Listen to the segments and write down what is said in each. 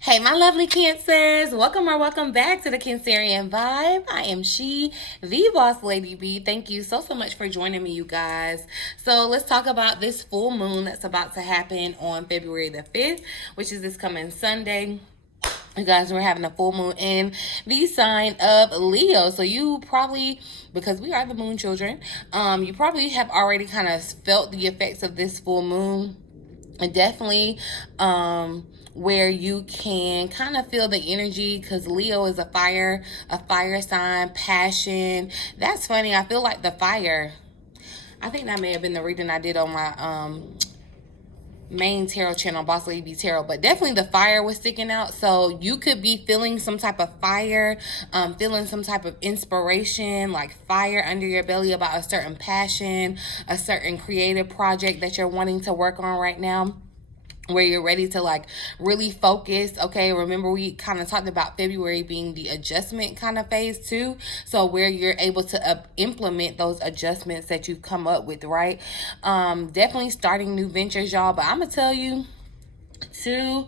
Hey, my lovely Cancers. Welcome or welcome back to the Cancerian Vibe. I am the Boss Lady B. Thank you so much for joining me, you guys. So let's talk about this full moon that's about to happen on February the 5th, which is this coming Sunday. You guys, we're having a full moon in the sign of Leo. So you probably, because we are the moon children, you probably have already kind of felt the effects of this full moon. And definitely where you can kind of feel the energy, because Leo is a fire sign, passion. That's funny. I feel like the fire, I think that may have been the reading I did on my main tarot channel, BossLadyB Tarot, but definitely the fire was sticking out. So you could be feeling some type of fire, feeling some type of inspiration, like fire under your belly about a certain passion, a certain creative project that you're wanting to work on right now, where you're ready to like really focus. Okay, remember we kind of talked about February being the adjustment kind of phase too, so where you're able to implement those adjustments that you've come up with, right? Definitely starting new ventures, y'all, but I'm gonna tell you too,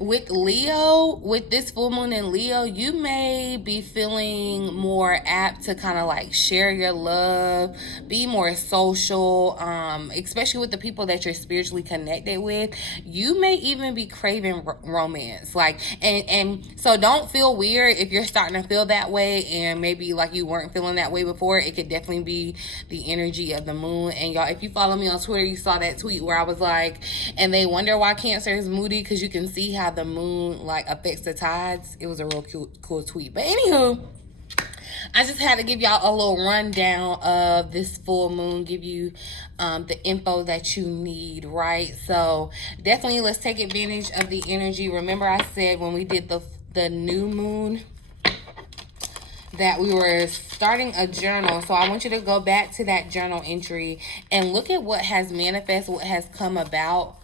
with Leo, with this full moon in Leo, you may be feeling more apt to kind of like share your love, be more social, especially with the people that you're spiritually connected with. You may even be craving romance, like, and so don't feel weird if you're starting to feel that way, and maybe like you weren't feeling that way before. It could definitely be the energy of the moon. And y'all, if you follow me on Twitter, you saw that tweet where I was like, and they wonder why Cancer is moody, because you can see how the moon like affects the tides. It was a real cool tweet. But anywho, I just had to give y'all a little rundown of this full moon, give you the info that you need, right? So definitely let's take advantage of the energy. Remember I said when we did the new moon that we were starting a journal. So I want you to go back to that journal entry and look at what has manifested, what has come about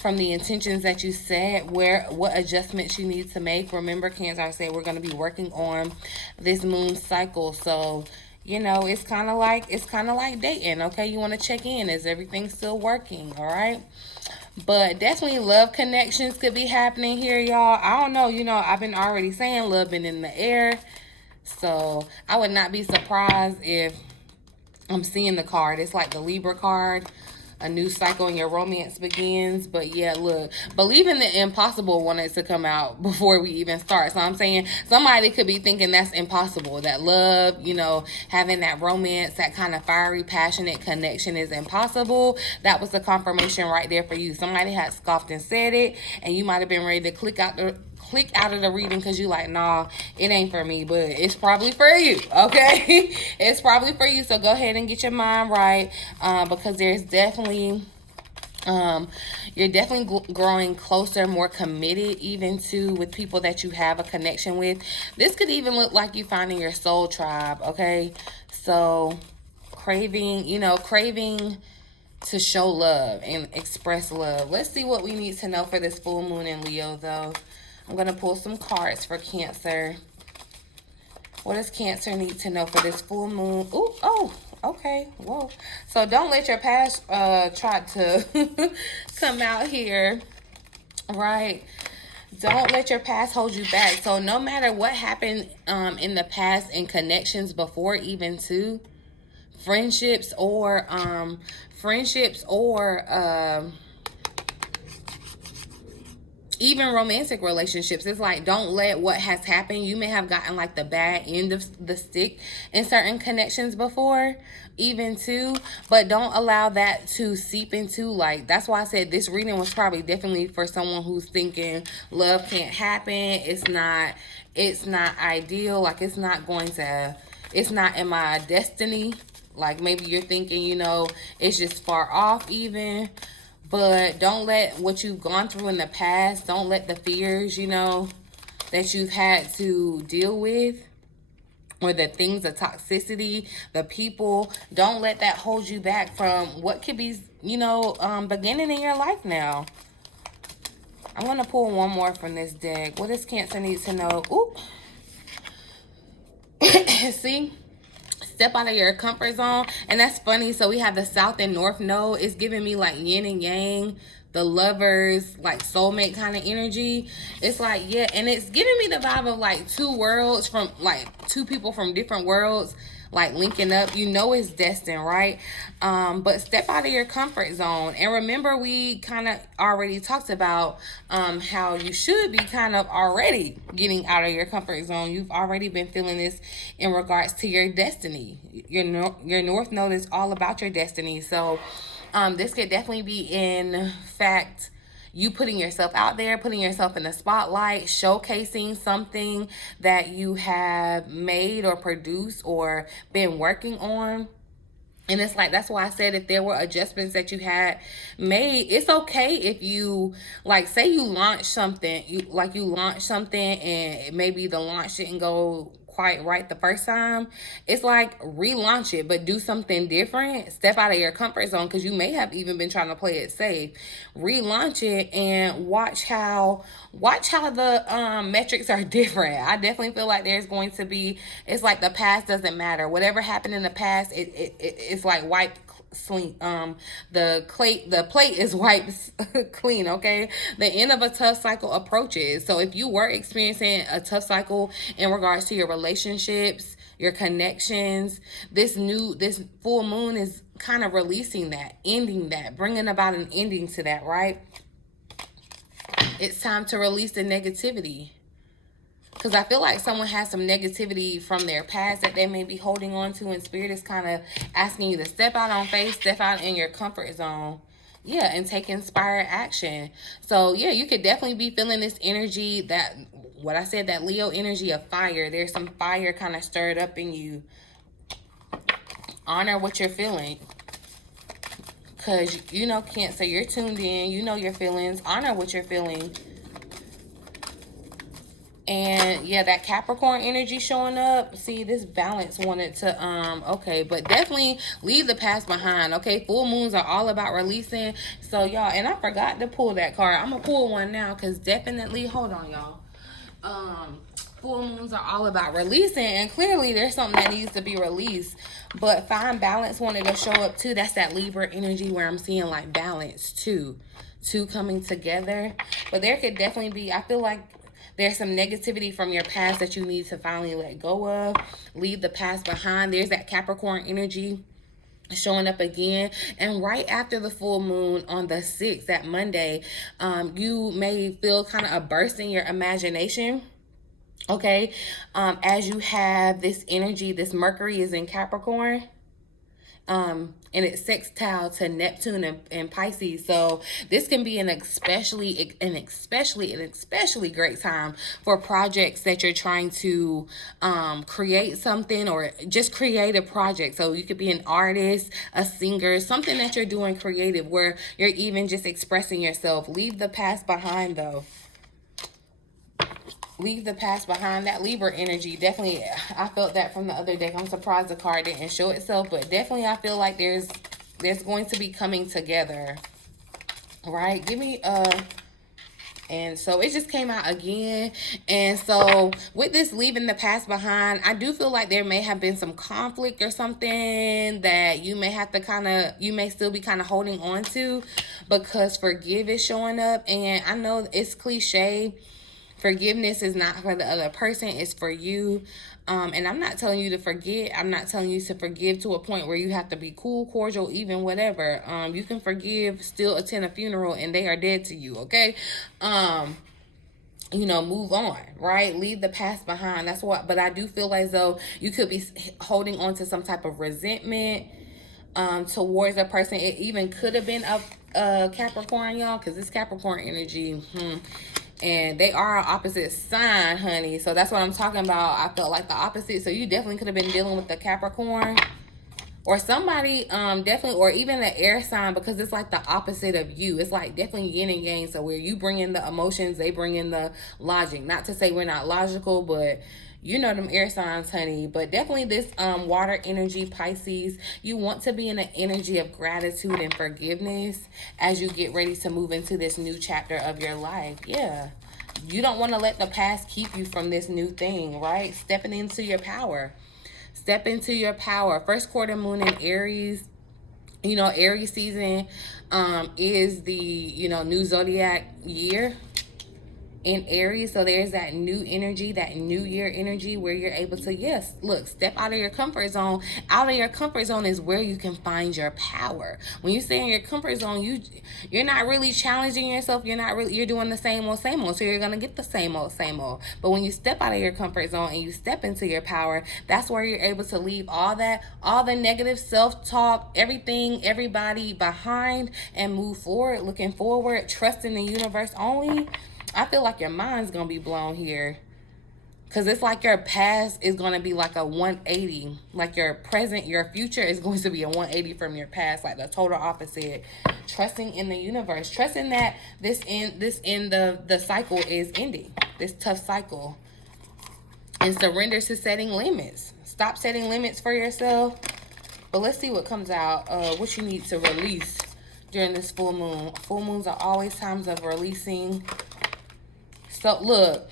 from the intentions that you set, what adjustments you need to make. Remember, Cancer, I said we're going to be working on this moon cycle. So it's kind of like dating. Okay, you want to check in, is everything still working? All right. But definitely love connections could be happening here, y'all. I don't know, I've been already saying love been in the air. So I would not be surprised if I'm seeing the card. It's like the Libra card. A new cycle in your romance begins. But yeah, look, believe in the impossible wanted to come out before we even start. So I'm saying somebody could be thinking that's impossible. That love, having that romance, that kind of fiery, passionate connection is impossible. That was the confirmation right there for you. Somebody had scoffed and said it, and you might have been ready to click out of the reading because you like, nah, it ain't for me, but it's probably for you. Okay. It's probably for you. So go ahead and get your mind right, because there's definitely you're definitely growing closer, more committed, even to with people that you have a connection with. This could even look like you finding your soul tribe. Okay. So craving to show love and express love. Let's see what we need to know for this full moon in Leo, though. I'm going to pull some cards for Cancer. What does Cancer need to know for this full moon? Ooh, oh, okay. Whoa. So don't let your past try to come out here, right? Don't let your past hold you back. So no matter what happened in the past, in connections before, even to friendships or even romantic relationships, it's like, don't let what has happened, you may have gotten like the bad end of the stick in certain connections before, even too, but don't allow that to seep into, like, that's why I said this reading was probably definitely for someone who's thinking love can't happen, it's not ideal, like it's not in my destiny. Like maybe you're thinking, it's just far off even. But don't let what you've gone through in the past, don't let the fears, that you've had to deal with, or the things, the toxicity, the people, don't let that hold you back from what could be, beginning in your life now. I'm going to pull one more from this deck. What does Cancer need to know? Ooh. See? Step out of your comfort zone. And that's funny. So we have the south and north node. It's giving me like yin and yang, the lovers, like soulmate kind of energy. It's like, yeah, and it's giving me the vibe of like two worlds, from like two people from different worlds, like linking up. You know it's destined, right? But step out of your comfort zone. And remember, we kind of already talked about how you should be kind of already getting out of your comfort zone. You've already been feeling this in regards to your destiny. Your North Node is all about your destiny. So this could definitely be, in fact, you putting yourself out there, putting yourself in the spotlight, showcasing something that you have made or produced or been working on. And it's like, that's why I said, if there were adjustments that you had made, it's okay if you, like, say you launch something, you launch something and maybe the launch didn't go quite right the first time. It's like, relaunch it, but do something different. Step out of your comfort zone, because you may have even been trying to play it safe. Relaunch it and watch how the metrics are different. I definitely feel like there's going to be, it's like the past doesn't matter. Whatever happened in the past, it's like wiped clean. The plate is wiped clean. Okay, the end of a tough cycle approaches. So if you were experiencing a tough cycle in regards to your relationships, your connections, this full moon is kind of releasing that, ending that, bringing about an ending to that, right? It's time to release the negativity. Because I feel like someone has some negativity from their past that they may be holding on to, and Spirit is kind of asking you to step out on faith, step out in your comfort zone. Yeah, and take inspired action. So, yeah, you could definitely be feeling this energy, that, what I said, that Leo energy of fire. There's some fire kind of stirred up in you. Honor what you're feeling. Because, you know, Cancer, you're tuned in. You know your feelings. Honor what you're feeling. And yeah, that Capricorn energy showing up. See, this balance wanted to okay, but definitely leave the past behind. Okay, full moons are all about releasing. So y'all, and I forgot to pull that card. I'm gonna pull one now, because definitely, hold on y'all, full moons are all about releasing, and clearly there's something that needs to be released. But find balance wanted to show up too. That's that Libra energy, where I'm seeing like balance too, two coming together. But there could definitely be, I feel like there's some negativity from your past that you need to finally let go of. Leave the past behind. There's that Capricorn energy showing up again. And right after the full moon on the 6th, that Monday, you may feel kind of a burst in your imagination. Okay, as you have this energy, this Mercury is in Capricorn. And it's sextile to Neptune and Pisces. So this can be an especially great time for projects that you're trying to create something, or just create a project. So you could be an artist, a singer, something that you're doing creative, where you're even just expressing yourself. Leave the past behind though. Leave the past behind. That Libra energy, definitely, I felt that from the other deck. I'm surprised the card didn't show itself, but definitely I feel like there's going to be coming together, right? Give me and so it just came out again. And so with this leaving the past behind, I do feel like there may have been some conflict or something that you may have to you may still be kind of holding on to, because forgive is showing up. And I know it's cliche, forgiveness is not for the other person, it's for you. And I'm not telling you to forget. I'm not telling you to forgive to a point where you have to be cool, cordial, even whatever. You can forgive, still attend a funeral, and they are dead to you, okay? You know, move on, right? Leave the past behind. That's what, but I do feel as though you could be holding on to some type of resentment towards a person. It even could have been a Capricorn, y'all, because this Capricorn energy, and they are an opposite sign, honey. So that's what I'm talking about. I felt like the opposite. So you definitely could have been dealing with the Capricorn, or somebody definitely, or even the air sign, because it's like the opposite of you. It's like definitely yin and yang. So where you bring in the emotions, they bring in the logic. Not to say we're not logical, but you know them air signs, honey. But definitely this water energy, Pisces, you want to be in an energy of gratitude and forgiveness as you get ready to move into this new chapter of your life. Yeah. You don't want to let the past keep you from this new thing, right? Stepping into your power. Step into your power. First quarter moon in Aries. You know, Aries season is the, you know, new zodiac year in Aries. So there's that new energy, that new year energy where you're able to, yes, look, step out of your comfort zone. Out of your comfort zone is where you can find your power. When you stay in your comfort zone, you're not really challenging yourself. You're doing the same old, same old. So you're going to get the same old, same old. But when you step out of your comfort zone and you step into your power, that's where you're able to leave all the negative self-talk, everything, everybody behind, and move forward, looking forward, trusting the universe only. I feel like your mind's going to be blown here. Because it's like your past is going to be like a 180. Like your present, your future is going to be a 180 from your past. Like the total opposite. Trusting in the universe. Trusting that this end of the cycle is ending. This tough cycle. And surrender to setting limits. Stop setting limits for yourself. But let's see what comes out. What you need to release during this full moon. Full moons are always times of releasing. So look,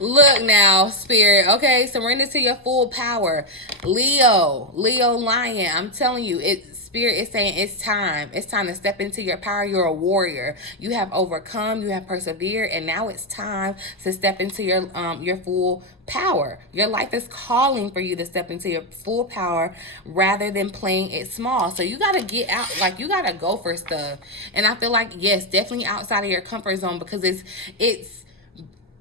look now, Spirit. Okay, surrender to your full power. Leo Lion. I'm telling you, Spirit is saying it's time. It's time to step into your power. You're a warrior. You have overcome. You have persevered, and now it's time to step into your full power. Your life is calling for you to step into your full power rather than playing it small. So you got to get out, like you got to go for stuff. And I feel like, yes, definitely outside of your comfort zone, because it's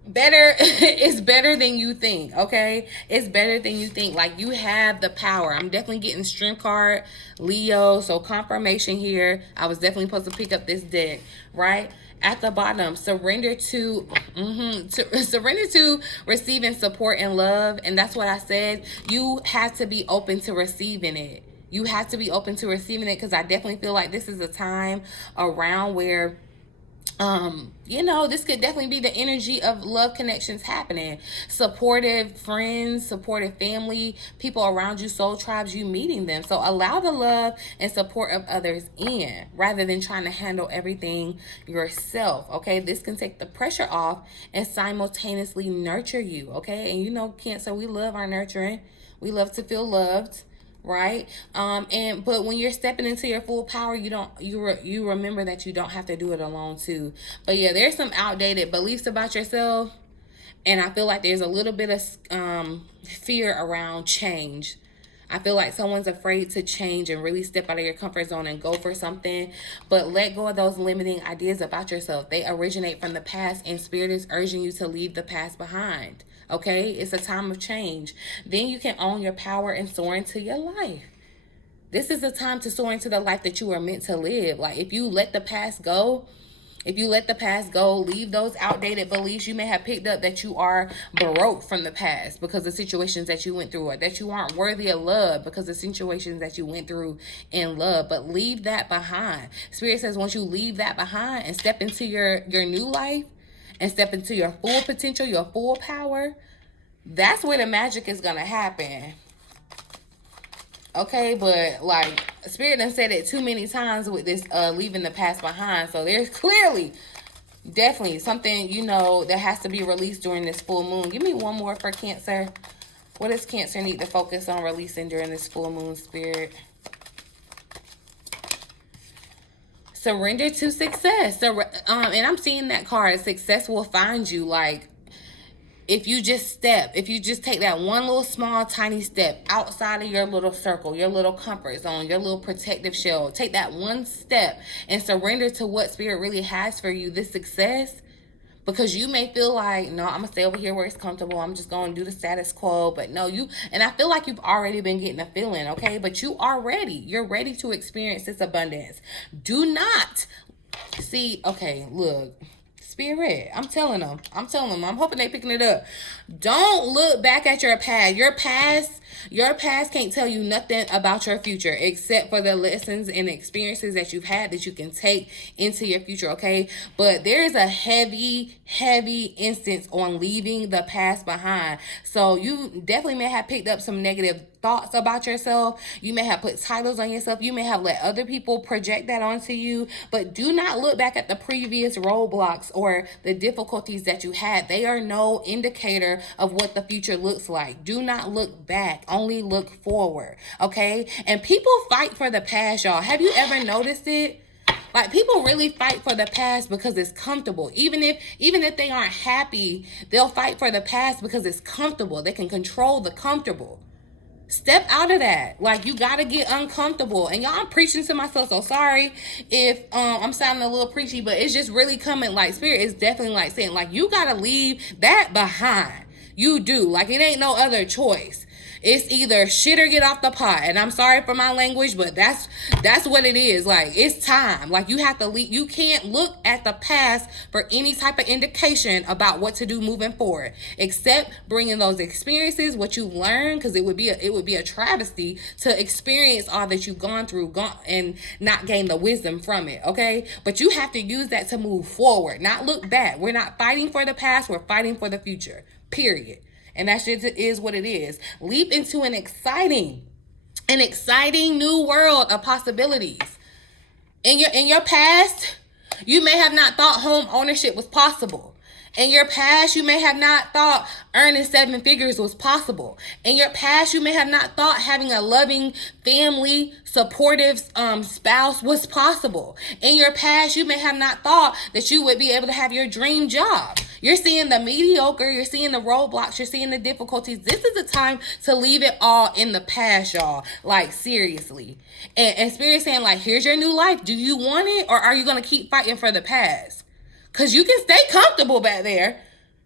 better. It's better than you think. Okay, it's better than you think. Like you have the power. I'm definitely getting strength card, Leo. So confirmation here. I was definitely supposed to pick up this deck, right? At the bottom, surrender to receiving support and love. And that's what I said. You have to be open to receiving it. You have to be open to receiving it, because I definitely feel like this is a time around where you know, this could definitely be the energy of love connections happening. Supportive friends, supportive family, people around you, soul tribes, you meeting them. So allow the love and support of others in, rather than trying to handle everything yourself. Okay, this can take the pressure off and simultaneously nurture you. Okay, and you know, Cancer, we love our nurturing. We love to feel loved, right? But when you're stepping into your full power, you remember that you don't have to do it alone too. But yeah, there's some outdated beliefs about yourself, and I feel like there's a little bit of fear around change. I feel like someone's afraid to change and really step out of your comfort zone and go for something. But let go of those limiting ideas about yourself. They originate from the past, and Spirit is urging you to leave the past behind. Okay? It's a time of change. Then you can own your power and soar into your life. This is the time to soar into the life that you are meant to live. Like if you let the past go, leave those outdated beliefs. You may have picked up that you are broke from the past because of situations that you went through, or that you aren't worthy of love because of situations that you went through in love. But leave that behind. Spirit says once you leave that behind and step into your new life and step into your full potential, your full power, that's where the magic is going to happen. Okay, but like Spirit done said it too many times with this leaving the past behind. So there's clearly definitely something, you know, that has to be released during this full moon. Give me one more for Cancer. What does Cancer need to focus on releasing during this full moon, Spirit? Surrender to success. So, and I'm seeing that card. Success will find you. Like, if you just take that one little small tiny step outside of your little circle, your little comfort zone, your little protective shell, take that one step and surrender to what Spirit really has for you, this success. Because you may feel like, no, I'm going to stay over here where it's comfortable. I'm just going to do the status quo. But no, and I feel like you've already been getting a feeling, okay? But you are ready. You're ready to experience this abundance. Do not see, okay, look. Spirit, I'm telling them. I'm hoping they picking it up. Don't look back at your past. Your past can't tell you nothing about your future except for the lessons and experiences that you've had that you can take into your future, okay? But there is a heavy instance on leaving the past behind. So you definitely may have picked up some negative thoughts about yourself. You may have put titles on yourself. You may have let other people project that onto you. But do not look back at the previous roadblocks or the difficulties that you had. They are no indicator of what the future looks like. Do not look back. Only look forward. Okay? And people fight for the past, y'all. Have you ever noticed it? Like, people really fight for the past because it's comfortable. Even if they aren't happy, they'll fight for the past because it's comfortable. They can control the comfortable. Step out of that. Like, you got to get uncomfortable. And y'all, I'm preaching to myself, so sorry if I'm sounding a little preachy, but it's just really coming, like, Spirit is definitely like saying, like, you got to leave that behind. You do. Like, it ain't no other choice. It's either shit or get off the pot. And I'm sorry for my language, but that's what it is. Like, it's time. Like, you have to leave. You can't look at the past for any type of indication about what to do moving forward, except bringing those experiences, what you learned, because it would be a travesty to experience all that you've gone through and not gain the wisdom from it. Okay, but you have to use that to move forward, not look back. We're not fighting for the past. We're fighting for the future. Period. And that shit is what it is. Leap into an exciting new world of possibilities. In your past, you may have not thought home ownership was possible. In your past, you may have not thought earning 7 figures was possible. In your past, you may have not thought having a loving family, supportive spouse was possible. In your past, you may have not thought that you would be able to have your dream job. You're seeing the mediocre, you're seeing the roadblocks, you're seeing the difficulties. This is the time to leave it all in the past, y'all. Like, seriously. And Spirit saying, like, here's your new life. Do you want it, or are you going to keep fighting for the past? Because you can stay comfortable back there.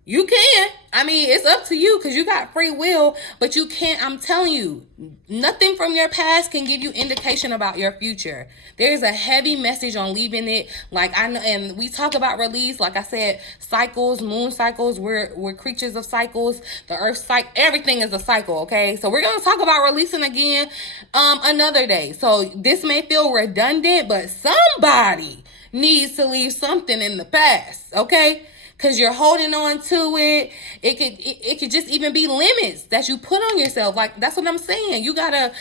You can. I mean, it's up to you because you got free will, but you can't. I'm telling you, nothing from your past can give you indication about your future. There's a heavy message on leaving it. Like, I know, and we talk about release. Like I said, cycles, moon cycles. We're creatures of cycles. The earth cycle, everything is a cycle. Okay, so we're gonna talk about releasing again another day. So this may feel redundant, but somebody needs to leave something in the past. Okay. Because you're holding on to it. It could just even be limits that you put on yourself. Like, that's what I'm saying. You gotta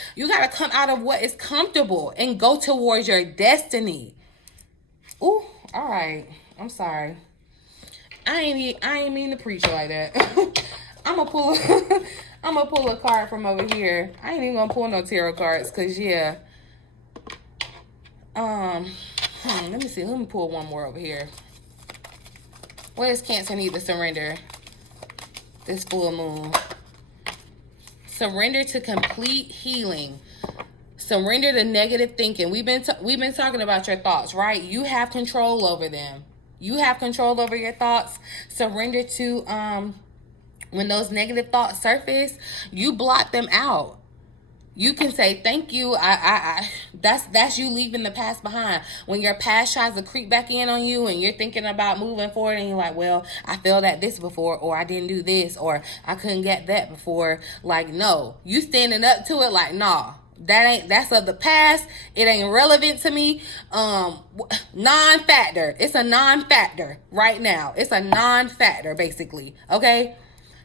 come out of what is comfortable and go towards your destiny. Ooh, all right. I'm sorry. I ain't mean to preach like that. I'm gonna pull a card from over here. I ain't even gonna pull no tarot cards, cause yeah. Let me see. Let me pull one more over here. What does Cancer need to surrender this full moon? Surrender to complete healing. Surrender to negative thinking. We've been talking about your thoughts, right? You have control over them. You have control over your thoughts. Surrender to when those negative thoughts surface, you block them out. You can say, thank you. That's you leaving the past behind. When your past tries to creep back in on you and you're thinking about moving forward and you're like, well, I failed at this before, or I didn't do this, or I couldn't get that before. Like, no, you standing up to it like, nah, that's of the past. It ain't relevant to me. Non-factor. It's a non-factor right now. It's a non-factor, basically. Okay?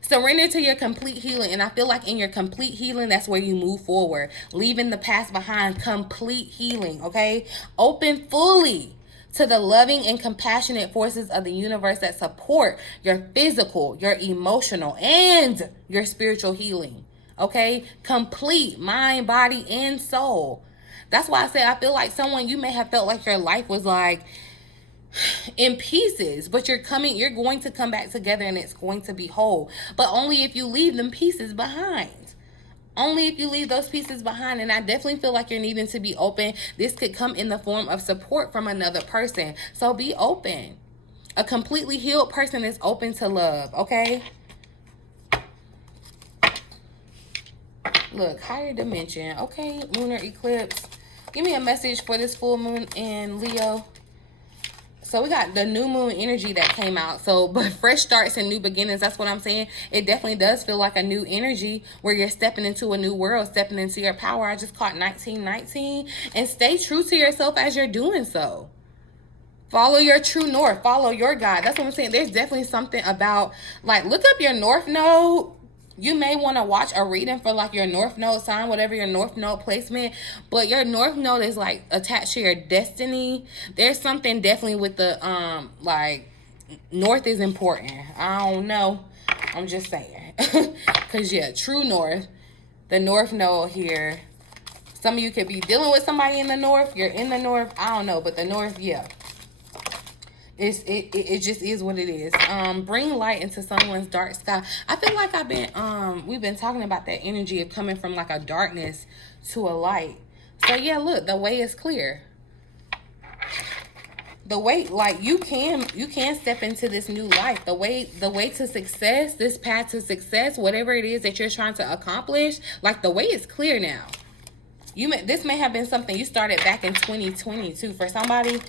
Surrender to your complete healing. And I feel like in your complete healing, that's where you move forward. Leaving the past behind. Complete healing, okay? Open fully to the loving and compassionate forces of the universe that support your physical, your emotional, and your spiritual healing, okay? Complete mind, body, and soul. That's why I say I feel like you may have felt like your life was like in pieces, but you're going to come back together and it's going to be whole, but only if you leave them pieces behind. Only if you leave those pieces behind. And I definitely feel like you're needing to be open. This could come in the form of support from another person, so be open. A completely healed person is open to love, okay? Look, higher dimension, okay? Lunar eclipse. Give me a message for this full moon in Leo. So we got the new moon energy that came out. So, but fresh starts and new beginnings, that's what I'm saying. It definitely does feel like a new energy where you're stepping into a new world, stepping into your power. I just caught 1919. And stay true to yourself as you're doing so. Follow your true north. Follow your God. That's what I'm saying. There's definitely something about, like, look up your north node. You may want to watch a reading for like your North Node sign, whatever your North Node placement. But your North Node is like attached to your destiny. There's something definitely with the like North is important. I don't know. I'm just saying. Cause yeah, true North. The North Node here. Some of you could be dealing with somebody in the North. You're in the North. I don't know, but the North, yeah. It just is what it is. Bring light into someone's dark sky. I feel like we've been talking about that energy of coming from like a darkness to a light. So yeah, look, the way is clear. The way, like, you can step into this new life. The way to success, this path to success, whatever it is that you're trying to accomplish, like, the way is clear now. This may have been something you started back in 2022 for somebody.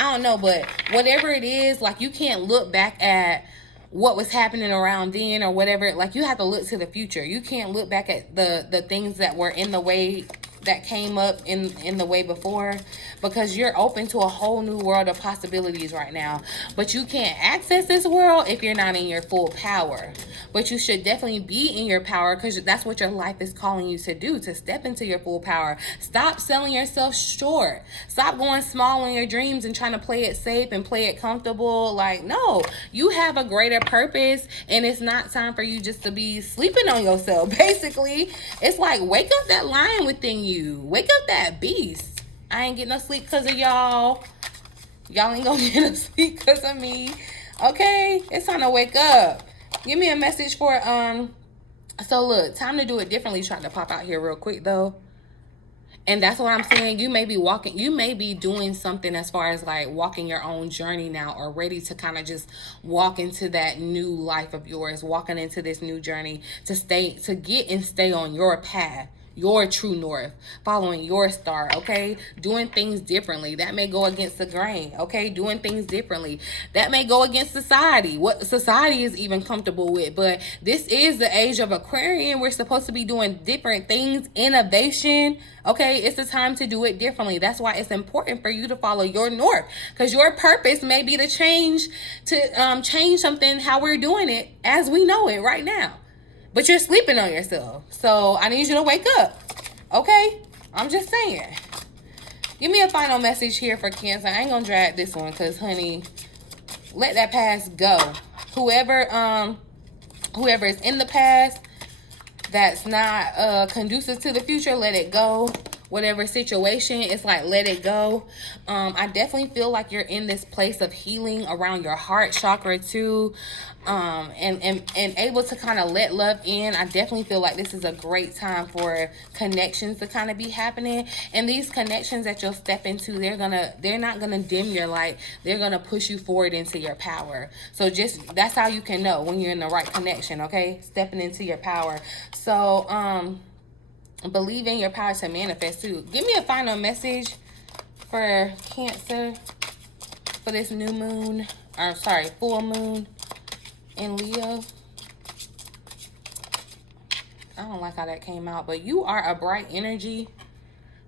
I don't know, but whatever it is, like, you can't look back at what was happening around then or whatever. Like, you have to look to the future. You can't look back at the things that were in the way, that came up in the way before, because you're open to a whole new world of possibilities right now. But you can't access this world if you're not in your full power. But you should definitely be in your power, because that's what your life is calling you to do, to step into your full power. Stop selling yourself short. Stop going small on your dreams and trying to play it safe and play it comfortable. Like, no, you have a greater purpose, and it's not time for you just to be sleeping on yourself. Basically, it's like, wake up that lion within you. Wake up that beast. I ain't getting no sleep because of y'all. Y'all ain't gonna get no sleep because of me. Okay, it's time to wake up. Give me a message for so look, time to do it differently. Trying to pop out here real quick though. And that's what I'm saying. You may be doing something as far as like walking your own journey now, or ready to kind of just walk into that new life of yours, walking into this new journey to get and stay on your path, your true north, following your star, okay? Doing things differently. That may go against the grain, okay? Doing things differently. That may go against society, what society is even comfortable with. But this is the age of Aquarian. We're supposed to be doing different things, innovation, okay? It's the time to do it differently. That's why it's important for you to follow your north, because your purpose may be to change something, how we're doing it as we know it right now. But you're sleeping on yourself. So I need you to wake up. Okay? I'm just saying. Give me a final message here for Cancer. I ain't gonna drag this one because, honey, let that past go. Whoever is in the past that's not conducive to the future, let it go. Whatever situation, it's like, let it go. I definitely feel like you're in this place of healing around your heart chakra too, and able to kind of let love in. I definitely feel like this is a great time for connections to kind of be happening, and these connections that you'll step into, they're not gonna dim your light. They're gonna push you forward into your power. So that's how you can know when you're in the right connection. Okay, stepping into your power. So believe in your power to manifest too. Give me a final message for Cancer for this new moon, or sorry, full moon in Leo. I don't like how that came out, but you are a bright energy.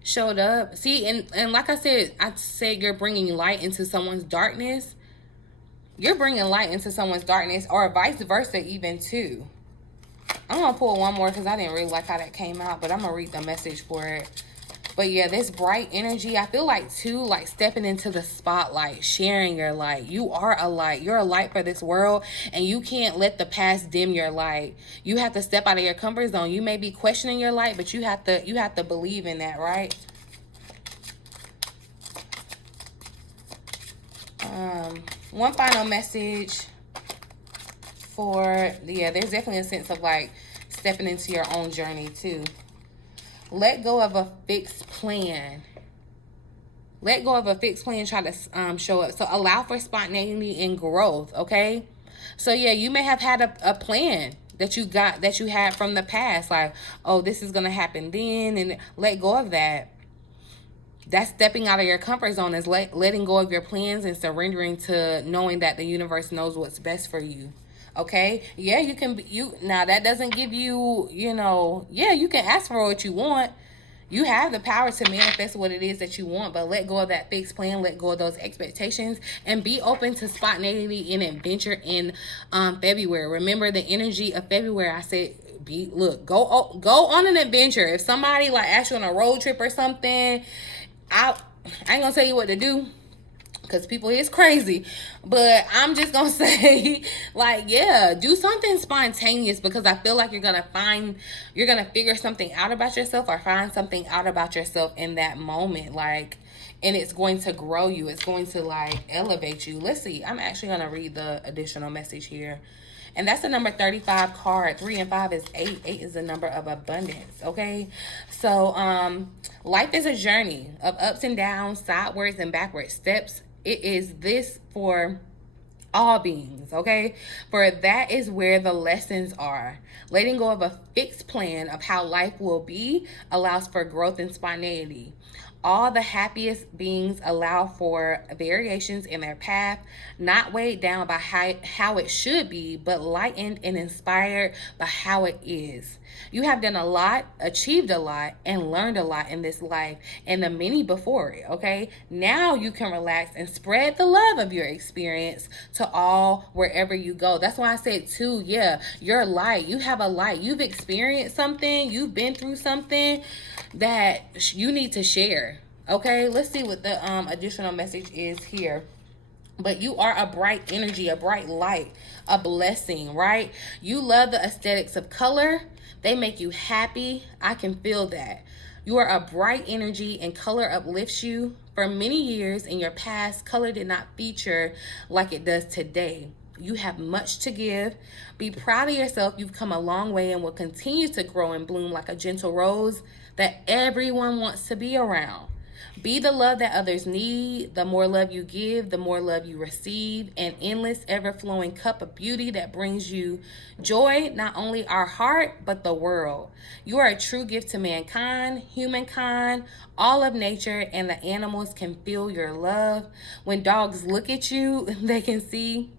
Showed up. See, and like I said you're bringing light into someone's darkness. You're bringing light into someone's darkness, or vice versa even too. I'm going to pull one more because I didn't really like how that came out, but I'm going to read the message for it. But yeah, this bright energy, I feel like too, like stepping into the spotlight, sharing your light. You are a light. You're a light for this world, and you can't let the past dim your light. You have to step out of your comfort zone. You may be questioning your light, but you have to believe in that, right? One final message for, yeah, there's definitely a sense of like stepping into your own journey too. Let go of a fixed plan. Let go of a fixed plan. Try to show up. So allow for spontaneity and growth. Okay. So yeah, you may have had a plan that you had from the past. Like, oh, this is gonna happen then, and let go of that. That's stepping out of your comfort zone, is letting go of your plans and surrendering to knowing that the universe knows what's best for you. Okay, yeah, now that doesn't give you, yeah, you can ask for what you want. You have the power to manifest what it is that you want, but let go of that fixed plan, let go of those expectations, and be open to spontaneity and adventure in February. Remember the energy of February, I said, Go on an adventure. If somebody like asks you on a road trip or something, I ain't gonna tell you what to do, because people is crazy, but I'm just gonna say, like, yeah, do something spontaneous, because I feel like you're gonna figure something out about yourself, or find something out about yourself in that moment, like, and it's going to grow you. It's going to like elevate you. Let's see, I'm actually gonna read the additional message here. And that's the number 35 card. 3 and 5 is 8. 8 is the number of abundance. Okay. So life is a journey of ups and downs, sideways and backward steps. It is this for all beings, okay? For that is where the lessons are. Letting go of a fixed plan of how life will be allows for growth and spontaneity. All the happiest beings allow for variations in their path, not weighed down by how it should be, but lightened and inspired by how it is. You have done a lot, achieved a lot, and learned a lot in this life and the many before it, okay? Now you can relax and spread the love of your experience to all wherever you go. That's why I said too, yeah, you're light. You have a light. You've experienced something. You've been through something that you need to share, okay? Let's see what the additional message is here. But you are a bright energy, a bright light, a blessing, right? You love the aesthetics of color. They make you happy. I can feel that. You are a bright energy, and color uplifts you. For many years in your past, color did not feature like it does today. You have much to give. Be proud of yourself. You've come a long way and will continue to grow and bloom like a gentle rose that everyone wants to be around. Be the love that others need. The more love you give, the more love you receive. An endless, ever-flowing cup of beauty that brings you joy, not only our heart, but the world. You are a true gift to mankind, humankind, all of nature, and the animals can feel your love. When dogs look at you, they can see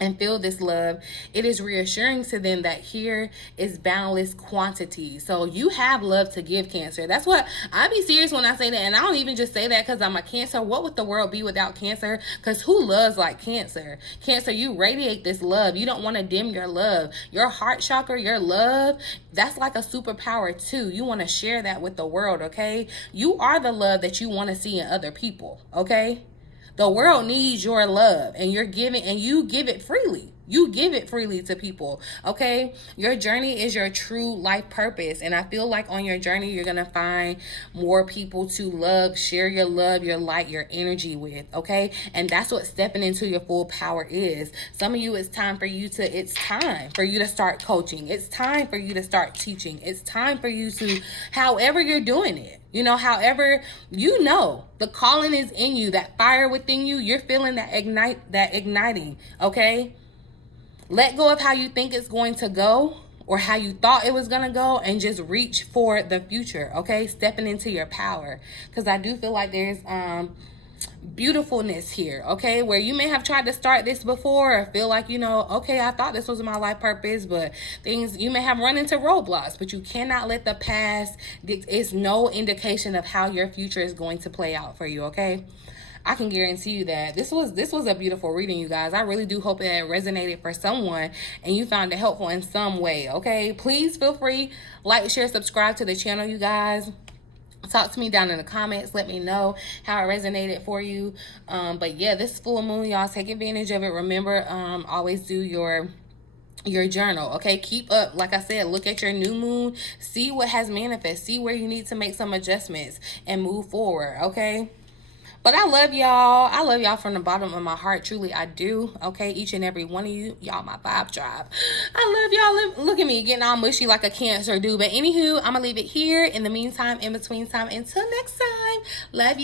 and feel this love. It is reassuring to them that here is boundless quantity. So you have love to give, Cancer. That's what I be serious when I say that. And I don't even just say that because I'm a Cancer. What would the world be without Cancer? Because who loves like Cancer? Cancer, you radiate this love. You don't want to dim your love. Your heart chakra, your love, that's like a superpower too. You want to share that with the world, okay? You are the love that you want to see in other people, okay? The world needs your love, and you're giving, and you give it freely. You give it freely to people, okay? Your journey is your true life purpose, and I feel like on your journey, you're going to find more people to love, share your love, your light, your energy with, okay? And that's what stepping into your full power is. Some of you, it's time for you to start coaching. It's time for you to start teaching. It's time for you to, however you're doing it. You know, however, you know, the calling is in you, that fire within you, you're feeling that igniting, okay? Let go of how you think it's going to go or how you thought it was going to go, and just reach for the future, okay? Stepping into your power, because I do feel like there's beautifulness here, okay? Where you may have tried to start this before, or feel like, you know, okay, I thought this was my life purpose, but you may have run into roadblocks, but you cannot let the past, it's no indication of how your future is going to play out for you, okay? I can guarantee you that this was a beautiful reading, you guys. I really do hope it resonated for someone and you found it helpful in some way, okay? Please feel free, like, share, subscribe to the channel, you guys. Talk to me down in the comments. Let me know how it resonated for you. But yeah, this full moon, y'all, take advantage of it. Remember, always do your journal, okay? Keep up, like I said, look at your new moon, see what has manifest, see where you need to make some adjustments and move forward, okay? But I love y'all. I love y'all from the bottom of my heart. Truly, I do. Okay, each and every one of you. Y'all my vibe tribe. I love y'all. Look at me getting all mushy like a Cancer do. But anywho, I'm going to leave it here. In the meantime, in between time, until next time, love you.